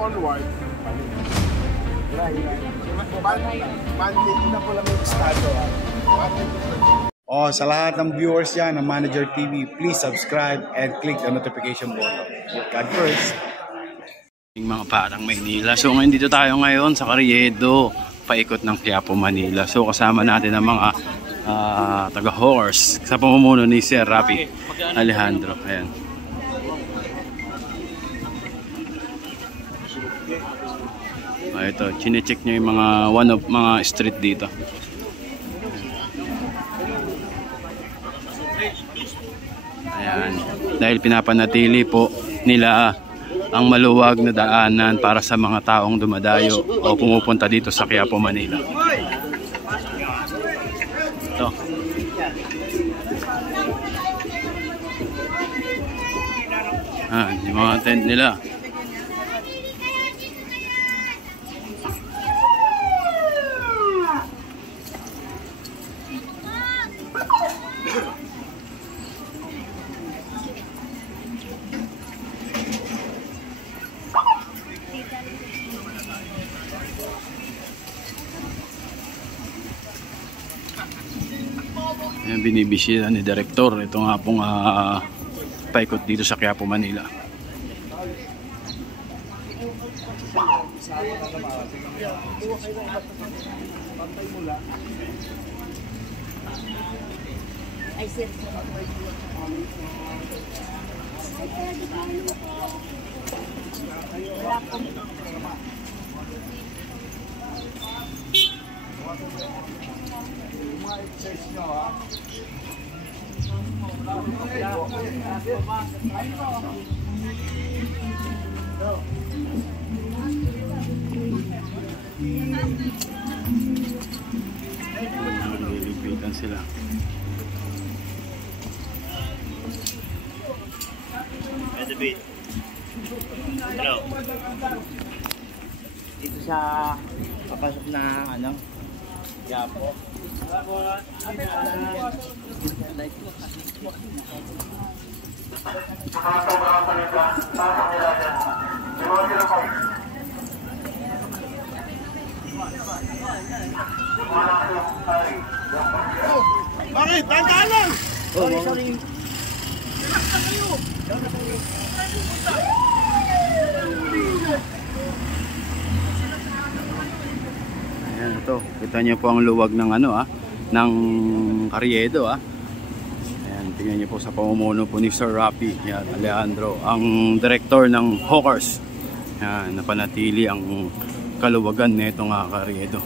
onward, Monday na po lang yung estado. Sa lahat ng viewers yan ng Manager TV, please subscribe and click the notification button. God first. Mga Batang Maynila. So ngayon dito tayo ngayon sa Carriedo, paikot ng Quiapo, Manila. So kasama natin ang mga taga-horse sa pamumuno ni Sir Rapi Alejandro. Ayan. Ito, chine-check nyo yung mga street dito. Ayan, dahil pinapanatili po nila ang maluwag na daanan para sa mga taong dumadayo o pumupunta dito sa Quiapo, Manila. Ito. Yung mga tent nila. Yan, binibisita ni Direktor. Ito nga pong paikot dito sa Quiapo, Manila. Ay, sir. Nililipitan sila. Hello. Dito sa papasok na Quiapo. Bakit? Tandaan lang! Sorry. Ayan, ito. Kita niyo po ang luwag ng ng Carriedo. Ayan, tingnan niyo po sa pamumuno po ni Sir Rapi Alejandro, ang direktor ng Hawkers. Ayan, napanatili ang kaluwagan nitong Carriedo.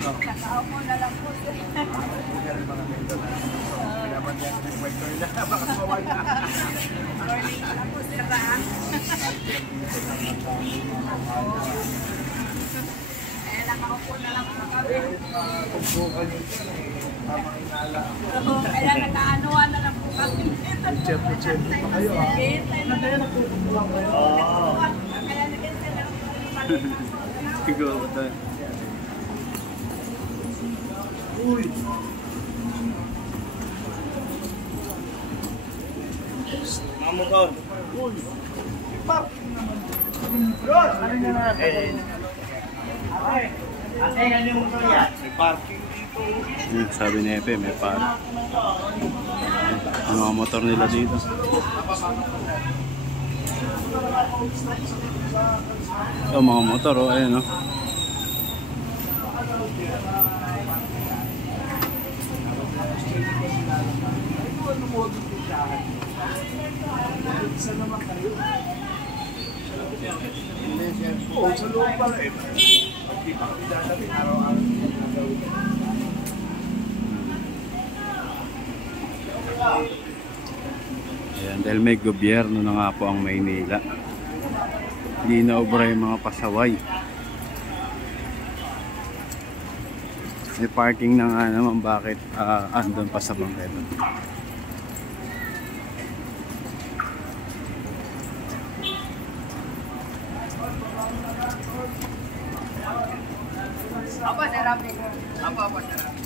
Nakaupo na lang po. Kaya nag-aanuhan na lang po kami. Chef pa kayo Kaya nagpupuntuhan kayo. Kaya nag-cancel na lang po. Siguro ito. Uy! Mamukon. Uy! Ipak! Yun! Ano nga natin? Ate, ano yung motor yan? May parking dito. Sabi ni Epe, may park. Ang mga motor nila dito. Ito mga motor, ayan Isa naman kayo. Sa loob pala Hindi pa kami dadating araw-araw gagawin. Ayan, dahil may gobyerno na nga po ang Maynila. Hindi na obra yung mga pasaway. May parking na nga naman, bakit andun pa sa bangketa.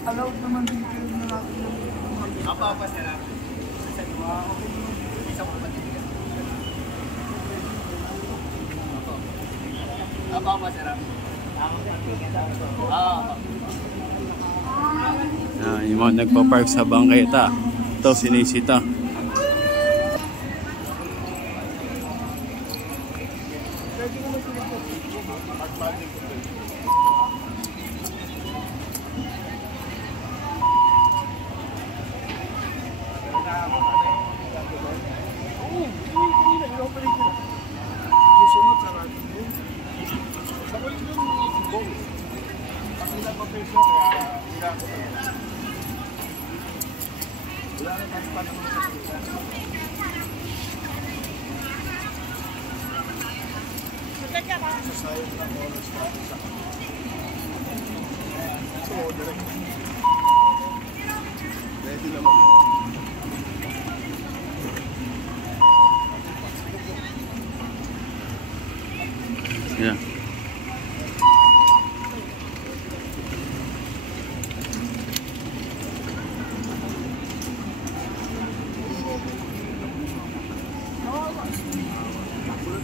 Allowed naman din kayo na natin. pa sila. Isang pa titigan. Apa pa sila? Ako pa titigan. Yung mga nagpa-park sa bangketa. Ito, sinisita. Susunod sa natin yun. Sa kulit yun, bong. Pag ilang pa peso, kaya hindi ako talaga. Wala na tayo pa naman sa pisa. Sasayang ng oras natin sa kanila. So, direct. Ready naman. Yeah.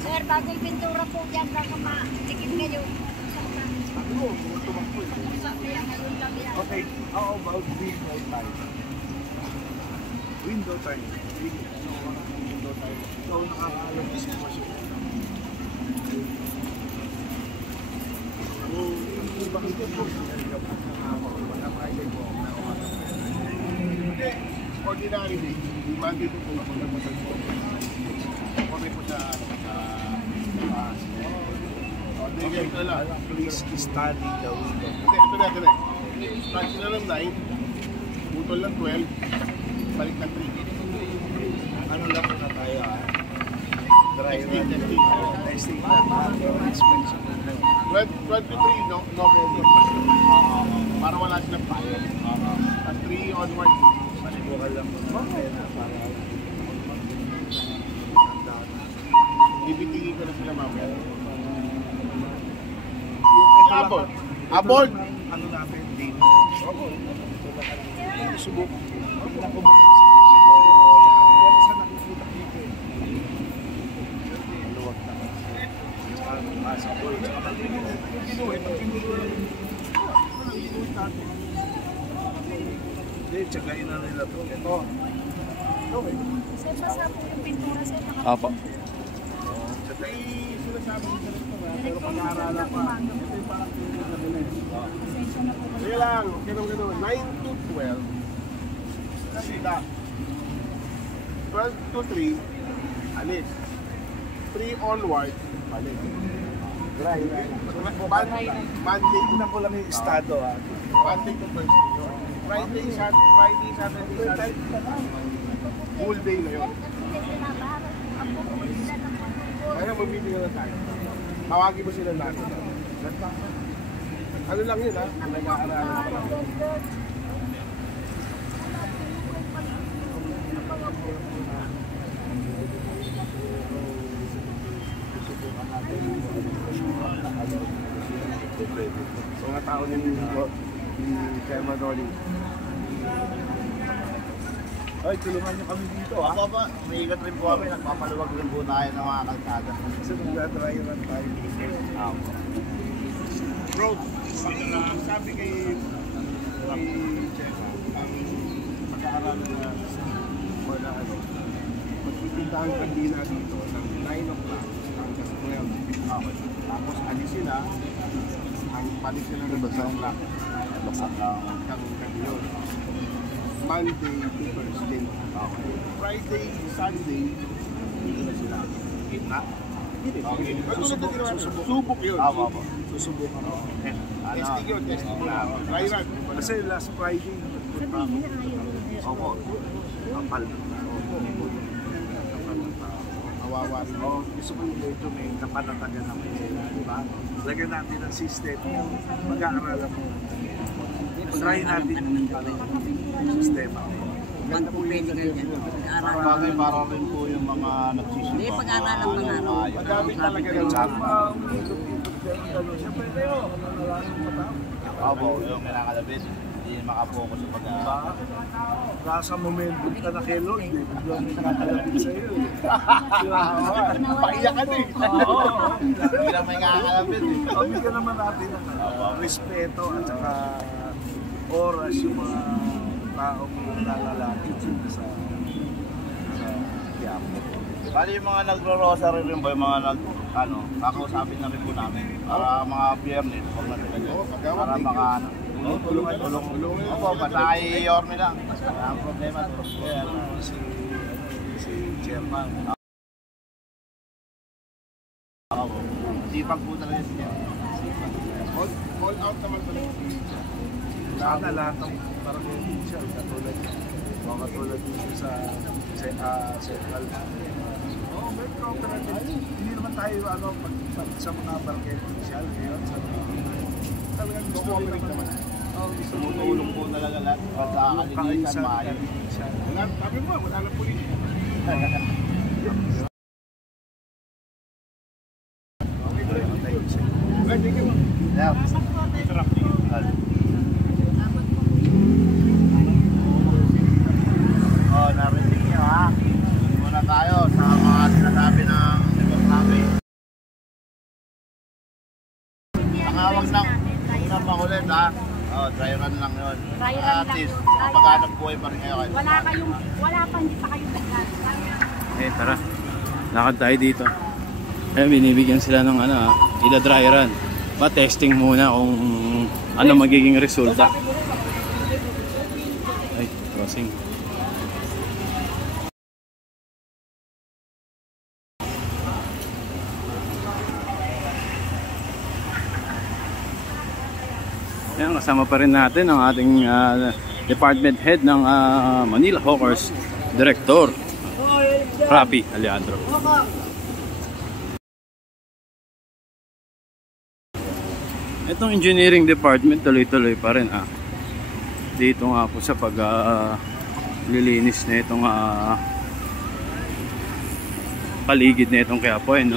Sir, bago yung pintura po dyan, baka matikim kayo. Okay, how about window time? Window time. Window time. Ikaw nakakaalam sa sitwasyon. Kung bakit ito hindi, ordinary day, Monday po po ako nagmasal po. Kami po sa okay, ito lang. Please study the window. Ito na. Start na ng 9, butol ng 12, balik ng 3. Ano lang na tayo Dry run. Testing na. Inspection. 23, no problem. Para wala silang payo. At 3 onward. Manibukal lang po na pena para bibitigin ko na sila mamaya. Abort! Ano natin, din? Subok. Tingnan ko muna yung sitwasyon. Kaya saan nakikita dito eh. Maluwag na. Tsaka nasa boy. Tsaka pag-inuit natin. Hindi, tsagayin na nila ito. Ito. Okay. Sir, basa po yung pintura, sir. Apo. Tsagayin sila sa amin sa restaurant. Pero pag-aaralan pa. Ito yung parang pinag na nila. Pasensya na po. Kaya lang, ganun. 9 to 12. Kasi na. 12 to 3, alis. 3 onward, alis. Dry run. Monday. Una ko lang yung estado. Monday to Thursday yun. Friday, Saturday. Full day na yun. Kaya mamili na tayo. Tawagin mo sila natin. Ano lang yun ha? Nag-aaralan pa lang. So mga tao ni Chairman Rolly. Ay, tulungan niyo kami dito ha? Ako pa, may ikat rin po kami, nagpapaluwag rin po tayo ng mga kalsada. Kasi magdadry run tayo dito. Bro, sabi kay Chef, ang pag-aaralan na for na ano, magtitindahan kandila dito ng 9 o'clock hanggang 12. Tapos alisin na, ang palis nila ng 12 o'clock. Hanggang yun. Monday to Thursday. Friday, Sunday, dito na sila. Gitna? Susubok yun. Susubok ako. Testing yun, testing na. Dry run. Kasi last Friday, Sabihin na ayaw. Opo. Kapal. Kawawa rin. Gusto ko yung medyo may kapanatagan naman sila. Diba? Lagyan natin ang system. Mag-aaralan mo. Try natin yung sistema. Pag po pwede kayo dyan, pag-aaralan. Bagay para rin po yung mga nagsisimba. Hindi, pag-aaralan pa nga. Madami talaga ng tsapa. Siyempre kayo. Opo, yung kinakalabit, hindi makapokus sa pag-aaral. nasa momentum ka na kay Lord, eh. Biglang may nakakalapit sa'yo. Paiyak ka din. Oo. Bilang may nakakalapit eh. Bigyan naman natin ng respeto at saka oras yung mga taong nalalapit sa Quiapo. Bali yung mga nagro-rosary rin ba, yung mga kakausapin na rin po namin. Para mga biyernes, huwag na sila dyan. Para baka tulong. Opo, basta kay Yorme lang. Wala ang problema. Si Chairman. Opo. Sipag po talaga siya. All out naman pala. Sana lahat ng parang official katulad dito sa Central. May program. Hindi naman tayo pag sa mga barangay official ngayon sa talagang cooperate naman. Tumutulong po talaga lahat. Sa kalinisan, maayon. Sabi mo, wala lang politika. Yeah. Narinig niyo ha. Muna tayo sa mga sinasabi ng Dr. Rafi. Nakawag ng makulit ha. Dry run lang yun. Dry run At lang. least, pag-anap buhay pa rin kayo. Wala pa, hindi pa kayo naglan. Tara. Lakad tayo dito. Binibigyan sila ng ida-dry run. Pa-testing muna kung ano magiging resulta. Ay, crossing. Ayan, kasama pa rin natin ang ating department head ng Manila Hawkers, Director Rafi Alejandro. Itong engineering department tuloy-tuloy pa rin dito nga po sa paglilinis na itong paligid na itong Quiapo no?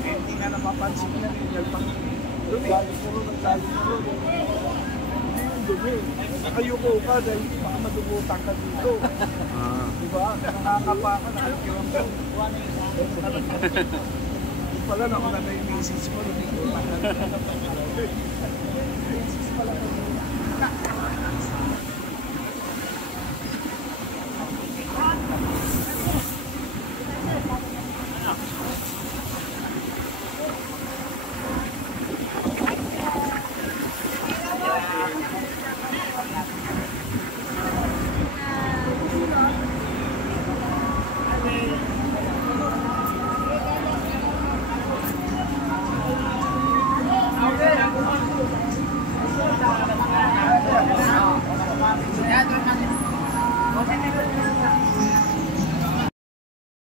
Hindi nga napapansin yan. Dumi. Puro nagdalo. Hindi yung dumi. Nakayuko ka dahil baka madubutan ka dito. Diba? Nakakapa ka, nakakiram ka. Yung pala naman na yung misis mo. Misis pala.